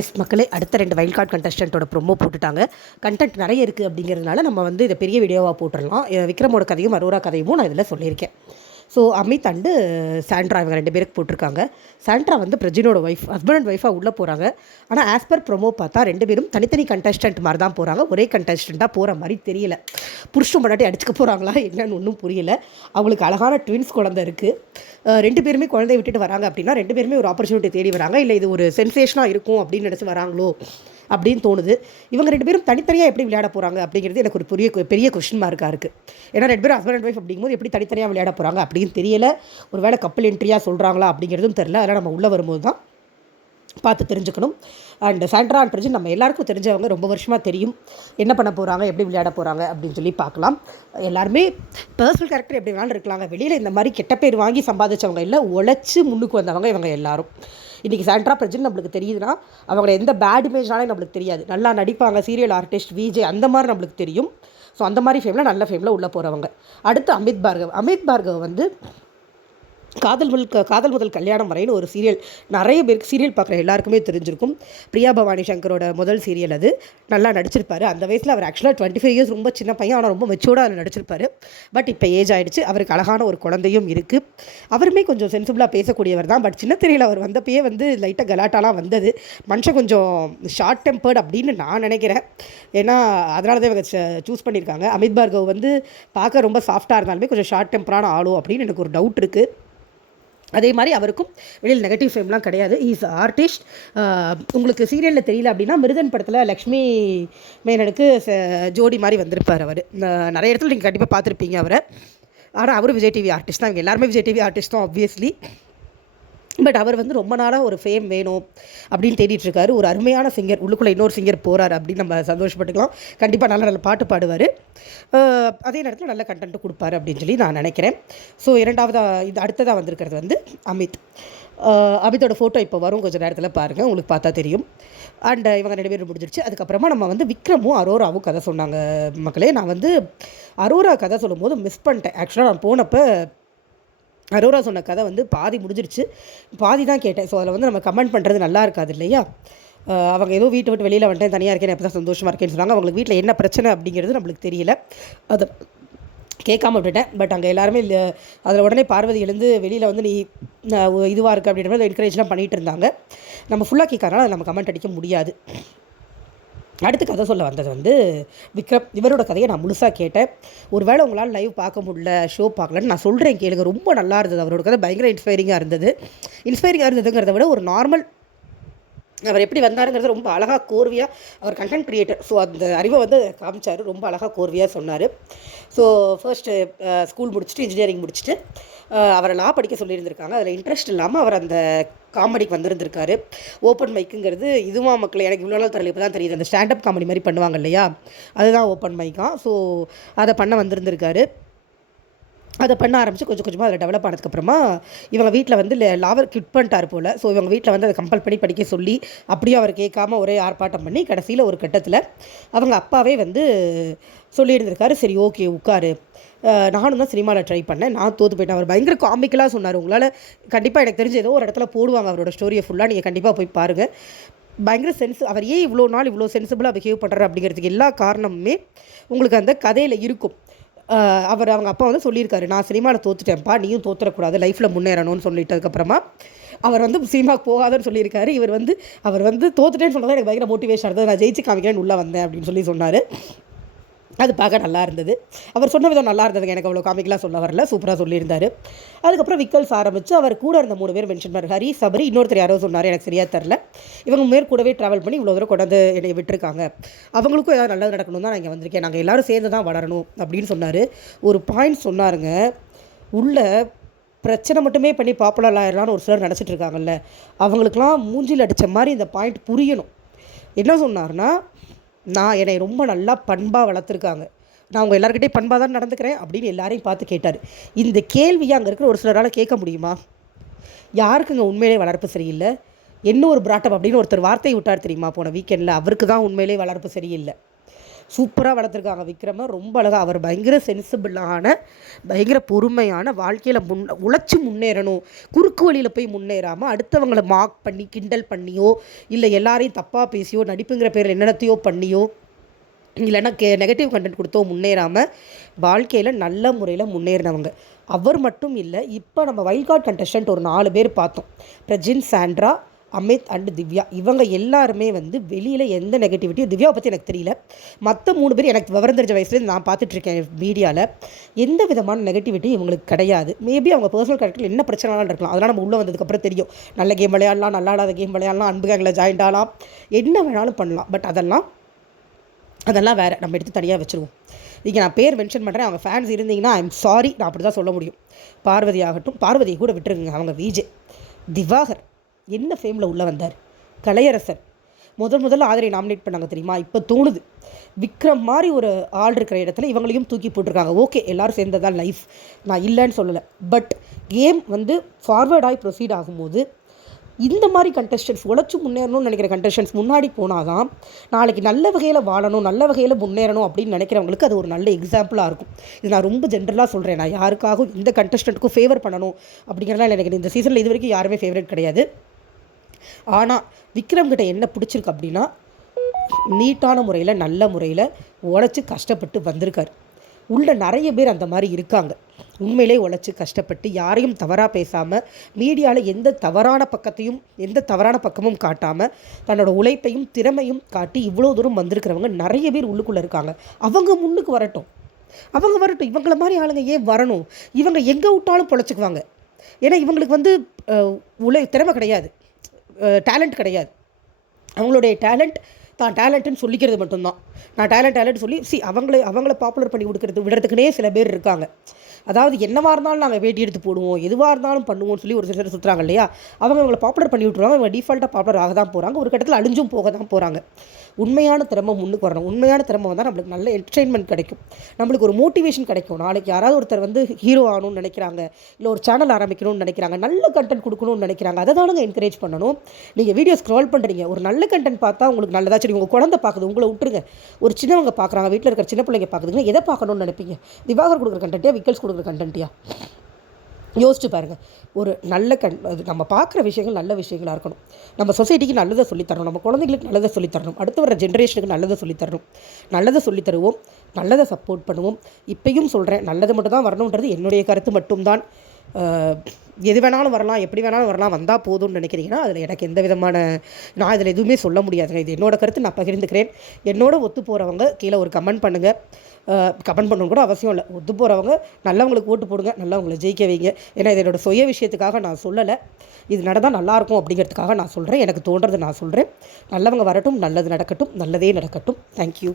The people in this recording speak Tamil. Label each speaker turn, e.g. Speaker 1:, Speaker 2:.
Speaker 1: எஸ் மக்களே அடுத்த ரெண்டு வைல்ட் கார்டு கண்டஸ்டண்ட்டோட ப்ரொமோ போட்டுட்டாங்க. கண்டென்ட் நிறைய இருக்குது அப்படிங்கிறதுனால நம்ம வந்து இதை பெரிய வீடியோவாக போட்டுடலாம் விக்ரமோட கதையும் அரோரா கதையும் நான் இதில் சொல்லியிருக்கேன். So Amit and Sandra uh, இவங்க ரெண்டு பேருக்கு போட்டிருக்காங்க. சாண்ட்ரா வந்து பிரஜினோட ஒய்ஃப் ஹஸ்பண்ட் அண்ட் ஒய்ஃபாக உள்ளே போகிறாங்க ஆனால் ஆஸ் பர் ப்ரொமோ பார்த்தா ரெண்டு பேரும் தனித்தனி கண்டஸ்டன்ட் மாதிரி தான் போகிறாங்க ஒரே கண்டஸ்டண்ட்டாக போகிற மாதிரி தெரியல. புருஷன் முன்னாடி அடிச்சுக்க போகிறாங்களா என்னன்னு ஒன்றும் புரியல. அவங்களுக்கு அழகான ட்வின்ஸ் குழந்தை இருக்குது ரெண்டு பேருமே குழந்தைய விட்டுட்டு வராங்க அப்படின்னா ரெண்டு பேருமே ஒரு ஆப்பர்ச்சுனிட்டி தேடி வராங்க. இல்லை இது ஒரு சென்சேஷனாக இருக்கும் அப்படின்னு நினச்சி வராங்களோ? அப்படின்னு தோணுது. இவங்க ரெண்டு பேரும் தனித்தனியாக எப்படி விளையாட போகிறாங்க அப்படிங்கிறது எனக்கு ஒரு பெரிய பெரிய கொஷின் மார்க்காக இருக்குது ஏன்னா ரெண்டு பேரும் ஹஸ்பண்ட் அண்ட் ஒய்ஃப் அப்படிங்கும்போது எப்படி தனித்தனியாக விளையாட போகிறாங்க அப்படின்னு தெரியல. ஒரு வேளை கப்பல் என்ட்ரியாக சொல்கிறாங்களா அப்படிங்கிறதும் தெரில அதெல்லாம் நம்ம உள்ளே வரும்போது தான் பார்த்து தெரிஞ்சுக்கணும். அண்ட் சாண்ட்ரா அண்ட் நம்ம எல்லாருக்கும் தெரிஞ்சவங்க ரொம்ப வருஷமாக தெரியும் என்ன பண்ண போகிறாங்க எப்படி விளையாட போகிறாங்க அப்படின்னு சொல்லி பார்க்கலாம். எல்லாருமே பர்சனல் கேரக்டர் எப்படி வேணாலும் இருக்கலாங்க வெளியில் இந்த மாதிரி கெட்ட பேர் வாங்கி சம்பாதிச்சவங்க இல்லை உழைச்சி முன்னுக்கு வந்தவங்க இவங்க எல்லாரும். இன்றைக்கி சாண்ட்ரா பிரஜன் நம்மளுக்கு தெரியுதுன்னா அவங்கள எந்த பேட் இமேஜ்னாலே நம்மளுக்கு தெரியாது. நல்லா நடிப்பாங்க சீரியல் ஆர்டிஸ்ட் விஜே அந்த மாதிரி நம்மளுக்கு தெரியும். ஸோ அந்த மாதிரி ஃபேமில் நல்ல ஃபேமில் உள்ளே போகிறவங்க அடுத்து அமித் பார்கவ். அமித் பார்கவ் வந்து காதல் முதல் காதல் முதல் கல்யாணம் வரைன்னு ஒரு சீரியல் நிறைய பேருக்கு சீரியல் பார்க்குற எல்லாருக்குமே தெரிஞ்சிருக்கும். பிரியா பவானி சங்கரோட முதல் சீரியல் அது. நல்லா நடிச்சிருப்பார். அந்த வயசில் அவர் ஆக்சுவலாக டுவெண்ட்டி ஃபைவ் இயர்ஸ் ரொம்ப சின்ன பையன் ஆனால் ரொம்ப மெச்சூர்டாக அதில் நடிச்சிருப்பாரு. பட் இப்போ ஏஜ் ஆகிடுச்சு அவருக்கு அழகான ஒரு குழந்தையும் இருக்குது அவருமே கொஞ்சம் சென்சிபிளாக பேசக்கூடியவர் தான். பட் சின்ன திரையில் அவர் வந்தப்பயே வந்து லைட்டாக கலாட்டாலாம் வந்தது. மனுஷன் கொஞ்சம் ஷார்ட் டெம்பர்ட் அப்படின்னு நான் நினைக்கிறேன். ஏன்னா அதனால தான் இவங்க சூஸ் பண்ணியிருக்காங்க. அமித் பார்கவ் வந்து பார்க்க ரொம்ப சாஃப்டாக இருந்தாலுமே கொஞ்சம் ஷார்ட் டெம்பரான ஆளும் அப்படின்னு எனக்கு ஒரு டவுட் இருக்குது அதே மாதிரி அவருக்கும் வெளியில் நெகட்டிவ் ஃபேம்லாம் கிடையாது. இஸ் ஆர்டிஸ்ட் உங்களுக்கு சீரியலில் தெரியல அப்படின்னா மிருதன் படத்தில் லக்ஷ்மி மேனனுக்கு ச- ஜோடி மாதிரி வந்திருப்பார் அவர். நிறைய இடத்துல நீங்கள் கண்டிப்பாக பார்த்துருப்பீங்க அவரை. ஆனால் அவரும் விஜய் டிவி ஆர்டிஸ்ட் தான். இவங்க எல்லாருமே விஜய் டிவி ஆர்டிஸ்ட் தான் ஆப்வியஸ்லி பட் அவர் வந்து ரொம்ப நாளாக ஒரு ஃபேம் வேணும் அப்படின்னு தேடிட்டுருக்காரு. ஒரு அருமையான சிங்கர் உள்ளுக்குள்ளே இன்னொரு சிங்கர் போகிறார் அப்படின்னு நம்ம சந்தோஷப்பட்டுக்கலாம். கண்டிப்பாக நல்ல நல்ல பாட்டு பாடுவார். அதே நேரத்தில் நல்ல கண்டென்ட் கொடுப்பாரு அப்படின்னு சொல்லி நான் நினைக்கிறேன். ஸோ இரண்டாவதாக இது அடுத்ததாக வந்திருக்கிறது வந்து அமித். அமித்தோட ஃபோட்டோ இப்போ வரும். கொஞ்சம் நேரத்தில் பாருங்கள் உங்களுக்கு பார்த்தா தெரியும். அண்ட் இவங்க ரெண்டு பேரும் முடிஞ்சிருச்சு. அதுக்கப்புறமா நம்ம வந்து விக்ரமும் அரோராவும் கதை சொன்னாங்க. மக்களே நான் வந்து அரோரா கதை சொல்லும்போது மிஸ் பண்ணிட்டேன். ஆக்சுவலாக நான் போனப்போ அரோரா சொன்ன கதை வந்து பாதி முடிஞ்சிருச்சு. பாதி தான் கேட்டேன். ஸோ அதில் வந்து நம்ம கமெண்ட் பண்ணுறது நல்லா இருக்காது இல்லையா? அவங்க ஏதோ வீட்டை விட்டு வெளியில் வந்துட்டேன் தனியாக இருக்கேன் எப்போ தான் சந்தோஷமாக இருக்கேன்னு சொன்னாங்க. அவங்களுக்கு வீட்டில் என்ன பிரச்சனை அப்படிங்கிறது நம்மளுக்கு தெரியல. அதை கேட்காம விட்டுட்டேன். பட் அங்கே எல்லாருமே அதில் உடனே பார்வதி எழுந்து வெளியில் வந்து நீ இதுவாக இருக்குது அப்படின்ற மாதிரி என்கரேஜ்லாம் பண்ணிகிட்டு இருந்தாங்க. நம்ம ஃபுல்லாக கேட்கறனால நம்ம கமெண்ட் அடிக்க முடியாது. அடுத்து கதை சொல்ல வந்தது வந்து விக்ரம் இவரோட கதையை நான் முழுசாக கேட்டேன். ஒருவேளை உங்களால் லைவ் பார்க்க முடியல ஷோ பார்க்கலன்னு நான் சொல்கிறேன் கேளுங்க. ரொம்ப நல்லா இருந்தது அவரோட கதை. பயங்கர இன்ஸ்பைரிங்காக இருந்தது. இன்ஸ்பைரிங்காக இருந்ததுங்கிறத விட ஒரு நார்மல் அவர் எப்படி வந்தாருங்கிறது ரொம்ப அழகாக கோர்வையாக அவர் கண்டென்ட் கிரியேட்டர் ஸோ அந்த அறிவை வந்து காமிச்சார். ரொம்ப அழகாக கோர்வையாக சொன்னார். ஸோ ஃபர்ஸ்ட்டு ஸ்கூல் முடிச்சுட்டு இன்ஜினியரிங் முடிச்சுட்டு அவரை லா படிக்க சொல்லியிருந்திருக்காங்க. அதில் இன்ட்ரெஸ்ட் இல்லாமல் அவர் அந்த காமெடிக்கு வந்திருந்திருக்காரு. ஓப்பன் மைக்குங்கிறது இதுவாக மக்கள் எனக்கு இவ்வளோ நாள் தெரியல இப்போ தான் தெரியுது. அந்த ஸ்டாண்டப் காமெடி மாதிரி பண்ணுவாங்க இல்லையா? அதுதான் ஓப்பன் மைக்கா ஸோ அதை பண்ண வந்திருந்திருக்காரு. அதை பண்ண ஆரம்பித்து கொஞ்சம் கொஞ்சமாக அதில் டெவலப் ஆனதுக்கப்புறமா இவங்க வீட்டில் வந்து லாவர் கிட் பண்ணிட்டார் போல். ஸோ இவங்க வீட்டில் வந்து அதை கம்பல் பண்ணி படிக்க சொல்லி அப்படியும் அவர் கேட்காம ஒரே ஆர்ப்பாட்டம் பண்ணி கடைசியில் ஒரு கட்டத்தில் அவங்க அப்பாவே வந்து சொல்லியிருந்திருக்காரு சரி ஓகே உட்காரு. நானும் தான் சினிமாவில் ட்ரை பண்ணேன். நான் தோற்று போயிட்டேன். அவர் பயங்கர காமிக்கலாக சொன்னார். உங்களால் கண்டிப்பாக எனக்கு தெரிஞ்ச ஏதோ ஒரு இடத்துல போடுவாங்க அவரோட ஸ்டோரியை ஃபுல்லாக நீங்கள் கண்டிப்பாக போய் பாருங்கள் பயங்கர சென்ஸ் அவர் ஏன் இவ்வளோ நாள் இவ்வளோ சென்சிபிளாக பிஹேவ் பண்ணுறாரு அப்படிங்கிறதுக்கு எல்லா காரணமுமே உங்களுக்கு அந்த கதையில் இருக்கும். அவர் அவங்க அப்பா வந்து சொல்லியிருக்காரு நான் சினிமாவில் தோத்துட்டேன்ப்பா நீயும் தோத்துறக்கூடாது லைஃப்பில் முன்னேறணும்னு சொல்லிட்டதுக்கப்புறமா அவர் வந்து சினிமாவுக்கு போகாதன்னு சொல்லியிருக்காரு. இவர் வந்து அவர் வந்து தோத்துட்டேன்னு சொன்னதான் எனக்கு பயங்கர மோட்டிவேஷன் இருந்தது. நான் ஜெயிச்சு காமிக்கிறேன்னு உள்ளே வந்தேன் அப்படின்னு சொல்லி சொன்னார். அது பார்க்க நல்லா இருந்தது. அவர் சொன்ன விதம் நல்லா இருந்ததுங்க. எனக்கு அவ்வளோ காமிக்கலாம் சொல்ல வரல. சூப்பராக சொல்லியிருந்தார். அதுக்கப்புறம் விக்கல்ஸ் ஆரம்பித்து அவர் கூட இருந்த மூணு பேர் மென்ஷன் பண்ணார். ஹரி சபரி இன்னொருத்தர் யாரோ சொன்னார். எனக்கு சரியாக தெரில இவங்க மேற் கூடவே ட்ராவல் பண்ணி இவ்வளோ தூரம் கொண்டாந்து என்னை விட்டுருக்காங்க. அவங்களுக்கும் ஏதாவது நல்லது நடக்கணும் தான் நான் இங்கே வந்திருக்கேன். நாங்கள் எல்லோரும் சேர்ந்து தான் வளரணும் அப்படின்னு சொன்னார். ஒரு பாயிண்ட் சொன்னாருங்க. உள்ள பிரச்சனை மட்டுமே பண்ணி பாப்புலர் ஆயிடலாம்னு ஒரு சிலர் நினச்சிட்டு இருக்காங்கல்ல. அவங்களுக்குலாம் மூஞ்சில் அடித்த மாதிரி இந்த பாயிண்ட் புரியணும். என்ன சொன்னார்னா நான் என்னை ரொம்ப நல்லா பண்பாக வளர்த்துருக்காங்க. நான் உங்கள் எல்லாருக்கிட்டே பண்பாக தான் நடந்துக்கிறேன் அப்படின்னு எல்லாரையும் பார்த்து கேட்டார். இந்த கேள்வியை அங்கே இருக்கிற ஒரு சிலரால் கேட்க முடியுமா? யாருக்குங்க உண்மையிலே வளர்ப்பு சரியில்லை? என்ன ஒரு பிராட்டப் அப்படின்னு ஒருத்தர் வார்த்தை விட்டார் தெரியுமா? போன வீக்கெண்டில் அவருக்கு தான் உண்மையிலே வளர்ப்பு சரியில்லை. சூப்பராக வளர்த்துருக்காங்க விக்ரம. ரொம்ப அழகாக அவர் பயங்கர சென்சிபிளான பயங்கர பொறுமையான வாழ்க்கையில் முன் உழைச்சி முன்னேறணும். குறுக்கு வழியில் போய் முன்னேறாமல் அடுத்தவங்களை மார்க் பண்ணி கிண்டல் பண்ணியோ இல்லை எல்லாரையும் தப்பாக பேசியோ நடிப்புங்கிற பேரில் என்னென்னத்தையோ பண்ணியோ இல்லைன்னா கே நெகட்டிவ் கண்டென்ட் கொடுத்தோ முன்னேறாமல் வாழ்க்கையில் நல்ல முறையில் முன்னேறினவங்க. அவர் மட்டும் இல்லை இப்போ நம்ம வைல்ட் கார்டு கண்டஸ்டன்ட் ஒரு நாலு பேர் பார்த்தோம். Prajin Sandra Amit and Divya. இவங்க எல்லாருமே வந்து வெளியில் எந்த நெகட்டிவிட்டியும் திவ்யாவை பற்றி எனக்கு தெரியல. மற்ற மூணு பேர் எனக்கு விவரம் தெரிஞ்ச வயசுலேருந்து நான் பார்த்துட்ருக்கேன் மீடியாவில் எந்த விதமான நெகட்டிவிட்டி இவங்களுக்கு கிடையாது. மேபி அவங்க பர்சனல் கேரக்டர் என்ன பிரச்சனைலாம் இருக்கலாம். அதெல்லாம் நம்ம உள்ளே வந்ததுக்கப்புறம் தெரியும். நல்ல கேம் விளையாடலாம் நல்லா இல்லாத கேம் விளையாடலாம் அன்பு கேங்கில் ஜாயின்ட் ஆகலாம். என்ன வேணாலும் பண்ணலாம். பட் அதெல்லாம் அதெல்லாம் வேறு. நம்ம எடுத்து தனியாக வச்சுருவோம். இங்கே நான் பேர் மென்ஷன் பண்ணுறேன் அவங்க ஃபேன்ஸ் இருந்தீங்கன்னா ஐம் சாரி நான் அப்படி தான் சொல்ல முடியும். பார்வதி ஆகட்டும். பார்வதியை கூட விட்டுருங்க. அவங்க விஜே திவாகர். என்ன ஃபேமில் உள்ளே வந்தார்? கலையரசர். முதல் முதல்ல ஆதரை நாமினேட் பண்ணாங்க தெரியுமா? இப்போ தோணுது. விக்ரம் மாதிரி ஒரு ஆள் இருக்கிற இடத்துல இவங்களையும் தூக்கி போட்டிருக்காங்க. ஓகே எல்லோரும் சேர்ந்ததான் லைஃப் நான் இல்லைன்னு சொல்லலை. பட் கேம் வந்து ஃபார்வேர்டாகி ப்ரொசீட் ஆகும்போது இந்த மாதிரி கண்டஸ்டன்ஸ் உழைச்சி முன்னேறணும்னு நினைக்கிற கண்டஸ்டன்ஸ் முன்னாடி போனால் தான் நாளைக்கு நல்ல வகையில் வாழணும் நல்ல வகையில் முன்னேறணும் அப்படின்னு நினைக்கிறவங்களுக்கு அது ஒரு நல்ல எக்ஸாம்பிளாக இருக்கும். இது நான் ரொம்ப ஜென்ரலாக சொல்கிறேன் நான் யாருக்காகவும் இந்த கண்டஸ்டண்ட்டுக்கும் ஃபேவர் பண்ணணும் அப்படிங்கிறதெல்லாம் எனக்கு இந்த சீசனில் இது வரைக்கும் யாருமே ஃபேவரட் கிடையாது. ஆனால் விக்ரம் கிட்ட என்ன பிடிச்சிருக்கு அப்படின்னா நீட்டான முறையில் நல்ல முறையில் உழைச்சி கஷ்டப்பட்டு வந்திருக்கார். உள்ள நிறைய பேர் அந்த மாதிரி இருக்காங்க. உண்மையிலே உழைச்சி கஷ்டப்பட்டு யாரையும் தவறாக பேசாமல் மீடியாவில் எந்த தவறான பக்கத்தையும் எந்த தவறான பக்கமும் காட்டாமல் தன்னோட உழைப்பையும் திறமையும் காட்டி இவ்வளோ தூரம் வந்திருக்கிறவங்க நிறைய பேர் உள்ளுக்குள்ளே இருக்காங்க. அவங்க முன்னுக்கு வரட்டும். அவங்க வரட்டும். இவங்கள மாதிரி ஆளுங்க ஏன் வரணும்? இவங்க எங்கே விட்டாலும் பொழைச்சிக்குவாங்க. ஏன்னா இவங்களுக்கு வந்து உழை திறமை கிடையாது. டேலண்ட் கிடையாது. அவங்களுடைய டேலண்ட் தான் டேலண்ட்டுன்னு சொல்லிக்கிறது மட்டும்தான். நான் டேலண்ட் டேலண்ட் சொல்லி சி அவங்கள அவங்கள பாப்புலர் பண்ணி கொடுக்கறது விடுறதுக்குனே சில பேர் இருக்காங்க. அதாவது என்னவாக இருந்தாலும் நாங்கள் வேட்டி எடுத்து போடுவோம் எதுவாக இருந்தாலும் பண்ணுவோம்னு சொல்லி ஒரு சிலர் சுற்றுறாங்க இல்லையா? அவங்க அவங்களை பாப்புலர் பண்ணி விட்டுருவாங்க அவங்க டிஃபால்ட்டாக பாப்புலர் ஆக தான் போகிறாங்க ஒரு கட்டத்தில் அழிஞ்சும் போக தான் போகிறாங்க உண்மையான திறமை முன்னுக்கு வரணும். உண்மையான திறமை வந்தால் நம்மளுக்கு நல்ல என்டர்டெயின்மெண்ட் கிடைக்கும். நம்மளுக்கு ஒரு மோட்டிவேஷன் கிடைக்கும். நாளைக்கு யாராவது ஒருத்தர் வந்து ஹீரோ ஆகணும்னு நினைக்கிறாங்க இல்லை ஒரு சேனல் ஆரம்பிக்கணும்னு நினைக்கிறாங்க நல்ல கண்டென்ட் கொடுக்கணும்னு நினைக்கிறாங்க அதை தானுங்க என்கரேஜ் பண்ணணும். நீங்கள் வீடியோ ஸ்க்ரால் பண்ணுறீங்க ஒரு நல்ல கண்டென்ட் பார்த்தா உங்களுக்கு நல்லதா சரி உங்கள் குழந்தை பார்க்குது உங்களை விட்டுருங்க. ஒரு சின்னவங்க பார்க்குறாங்க வீட்டில் இருக்கிற சின்ன பிள்ளைங்க பார்க்குதுங்க எதை பார்க்கணும்னு நினைப்பீங்க? திவாகர் கொடுக்குற கண்டென்ட்டியா விக்கல்ஸ் கொடுக்குற கண்டென்ட்டியா யோசிச்சு பாருங்கள் ஒரு நல்ல கண் அது நம்ம பார்க்குற விஷயங்கள் நல்ல விஷயங்களாக இருக்கணும். நம்ம சொசைட்டிக்கு நல்லதை சொல்லித்தரணும் நம்ம குழந்தைங்களுக்கு நல்லதை சொல்லித்தரணும் அடுத்து வர ஜென்ரேஷனுக்கு நல்லதை சொல்லித்தரணும் நல்லதை சொல்லித்தருவோம் நல்லதை சப்போர்ட் பண்ணுவோம். இப்பையும் சொல்கிறேன் நல்லது மட்டும் தான் வரணுன்றது என்னுடைய கருத்து மட்டும்தான். எது வேணாலும் வரலாம் எப்படி வேணாலும் வரலாம் வந்தால் போதும்னு நினைக்கிறீங்கன்னா அதில் எனக்கு எந்த விதமான நான் இதில் எதுவுமே சொல்ல முடியாதுங்க இது என்னோடய கருத்து நான் பகிர்ந்துக்கிறேன். என்னோட ஒத்து போகிறவங்க கீழே ஒரு கமெண்ட் பண்ணுங்கள் கமெண்ட் பண்ணணும் கூட அவசியம் இல்லை. ஒத்து போகிறவங்க நல்லவங்களுக்கு ஓட்டு போடுங்க நல்லவங்களை ஜெயிக்க வைங்க. ஏன்னா இது என்னோடய சுய விஷயத்துக்காக நான் சொல்லலை. இது நடந்தால் நல்லாயிருக்கும் அப்படிங்கிறதுக்காக நான் சொல்கிறேன் எனக்கு தோன்றது நான் சொல்கிறேன் நல்லவங்க வரட்டும் நல்லது நடக்கட்டும் நல்லதே நடக்கட்டும். தேங்க்யூ